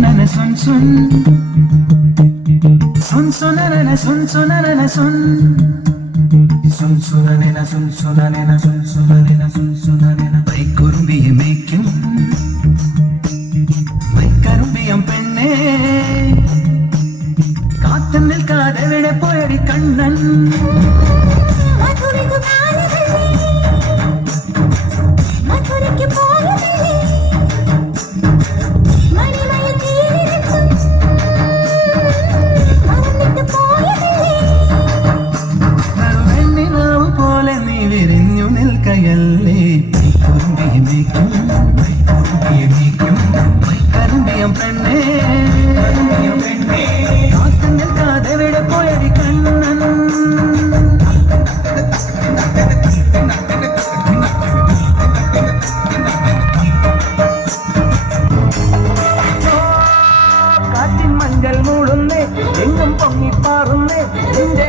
சொன்ன சொன் சொன். சொன் சொன்ன சொன் சொன்ன சொன். சொன் சுதனென சொன் சுதனென சொன் சுதனென பெண்ணே. காத்தன்னில் காதலிட போயடி கண்ணன். കൈക്കയല്ലേ? കൈക്കുറുമ്പിയമേക്കും കൈക്കുറുമ്പിയമേക്കും കൈക്കരുമ്പിയം പെണ്ണേ പെണ്ണേ. കാത്തു നിൽക്കാതെ വിട പോയടി കണ്ണൻ? കാറ്റിൻ മഞ്ഞൾ മൂടുന്നേ എങ്ങും പൊങ്ങിപ്പാറുന്നേ നിന്റെ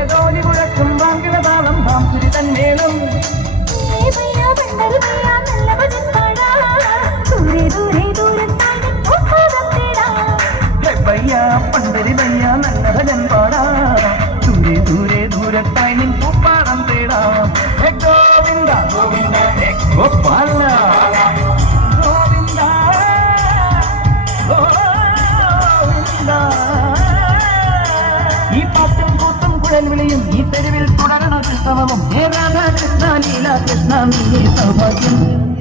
భావం హే రాధా కృష్ణ సౌభాగ్యం.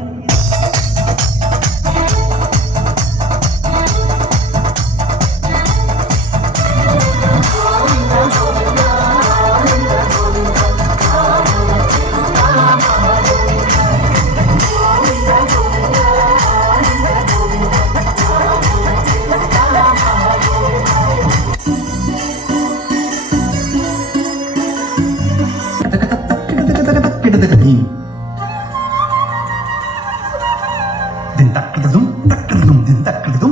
ఇంతక్కడదు ఇంతక్కడదు